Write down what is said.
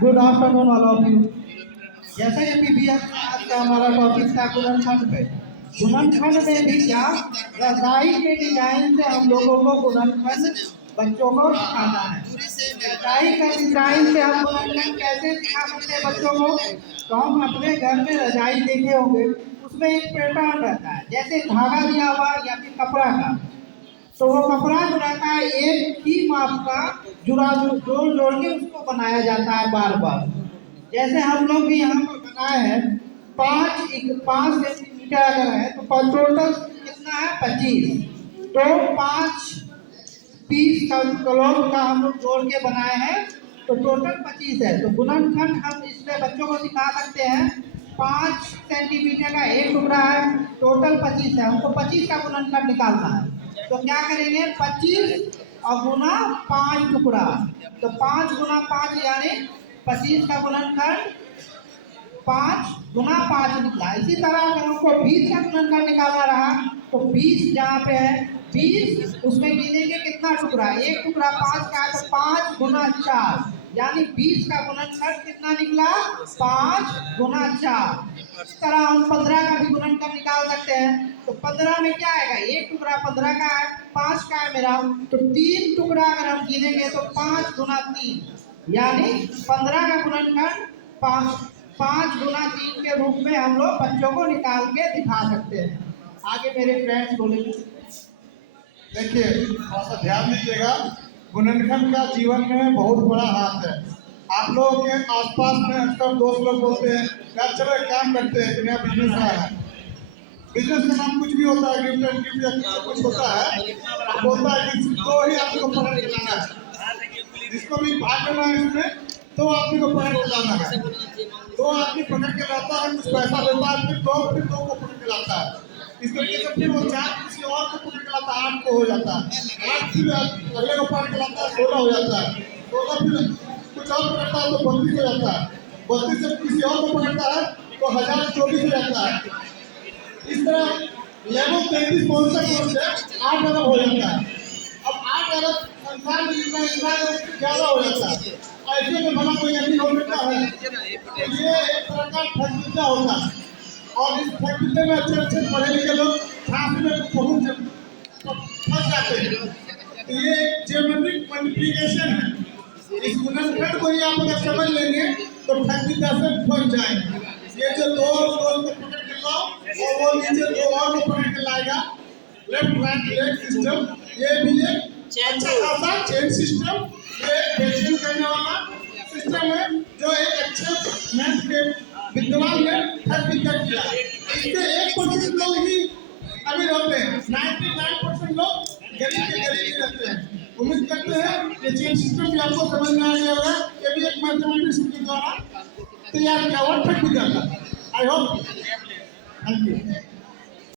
Good afternoon all of you. जैसा कि PBS आज का हमारा टॉपिक था गुणनखंड पे। गुणनखंड में भी क्या रजाई के डिजाइन से हम लोगों को गुणनखंड बच्चों को सिखाना है। रजाई का डिजाइन से हम गुणनखंड कैसे सिखा सकते हैं बच्चों को? तो हम अपने घर में रजाई देखे होंगे, उसमें एक पैटर्न रहता है, जैसे धागा दिया हुआ या फिर कपड़ा का। तो वो कपड़ा जो रहता है एक ही माप का जुड़ा जोड़ जोड़ के उसको बनाया जाता है बार बार। जैसे हम लोग भी यहाँ पर बनाए हैं, 5 सेंटीमीटर अगर है तो टोटल कितना है 25। तो 5 पीस का क्लॉथ का हम लोग जोड़ के बनाए हैं, तो टोटल 25 है। तो गुणनखंड हम इसमें बच्चों को सिखा सकते हैं। 5 सेंटीमीटर का एक टुकड़ा है, टोटल 25 है, हमको 25 का गुणनखंड निकालना है। तो क्या करेंगे, 25 और गुना 5 टुकड़ा, तो 5 गुना 5 यानी 25 का गुणनखंड 5 गुना 5 निकला। इसी तरह अगर हमको 20 का गुणनखंड निकालना रहा तो 20 जहाँ पे है 20, उसमें गिनेंगे कितना टुकड़ा, एक टुकड़ा 5 का है, तो 5 गुना 4 यानी 20 का गुणनखंड कितना निकला, 5 गुना 4। इस तरह हम 15 का भी गुणनखंड निकाल सकते हैं। तो 15 में क्या आएगा, एक टुकड़ा 15 का है, 5 का है मेरा, तो 3 टुकड़ा अगर हम गिनेंगे तो 5 गुना 3 यानी 15 का गुणनखंड 5 गुना 3 के रूप में हम लोग बच्चों को निकाल के दिखा सकते हैं। आगे मेरे फ्रेंड्स बोलेंगे। देखिए थोड़ा सा ध्यान दीजिएगा, गुणनखंड का जीवन में बहुत बड़ा हाथ है। आप लोगों के आसपास में अक्सर दोस्त लोग बोलते हैं यार चलो एक काम करते हैं, नया बिजनेस आया है। बिजनेस का नाम कुछ भी होता है, गिफ्ट एंड गिफ्ट या कुछ होता है, बोलता है कि दो ही आदमी को पकड़ के लाना है, जिसको भी भाग करना है इसमें 2 आदमी को पकड़ के लाना है। 2 आदमी पकड़ के लाता है, कुछ पैसा देता है, फिर दो को पकड़ के लाता है। इस तरीके से फिर वो 4 किसी और को पकड़ के लाता है, 8 को हो जाता है, 8 फिर अगले को पकड़ के लाता है, 16 हो जाता है, 16 फिर कुछ और पकड़ता है तो 32 हो जाता है, 32 से किसी और को पकड़ता है तो 1024 हो जाता है। इस तरह लेवल 33 पहुंचते 8 अरब हो जाता है। अब 8 अरब संसार में इतना ज्यादा हो जाता है, ऐसे में भला कोई यकीन हो सकता है? तो ये एक तरह का ठगविद्या होता है, और इस ठगविद्या में अच्छे अच्छे पढ़े लिखे लोग छात्र में पहुंच फंस जाते हैं। तो ये ज्योमेट्रिक मल्टीप्लिकेशन है। इस गुणनखंड को ही आप अगर समझ लेंगे तो ठगविद्या से बच जाएंगे। ये जो दो को पकड़ के लाओ और वो नीचे 2 और को पकड़ के लाएगा, लेफ्ट राइट लेग सिस्टम, ये भी एक अच्छा खासा चेन सिस्टम, ये डेसिमल करने वाला सिस्टम है जो एक अच्छे मैथ के विद्वान ने ठगविद्या किया। इससे 1% लोग ही अमीर होते हैं, 99% लोग गरीब के गरीब ही रहते हैं। उम्मीद करते हैं कि चेन सिस्टम भी आपको समझ में आ गया होगा। ये भी एक मैथमेटिक्स के द्वारा तैयार किया हुआ ठगविद्या था। I hope, thank you.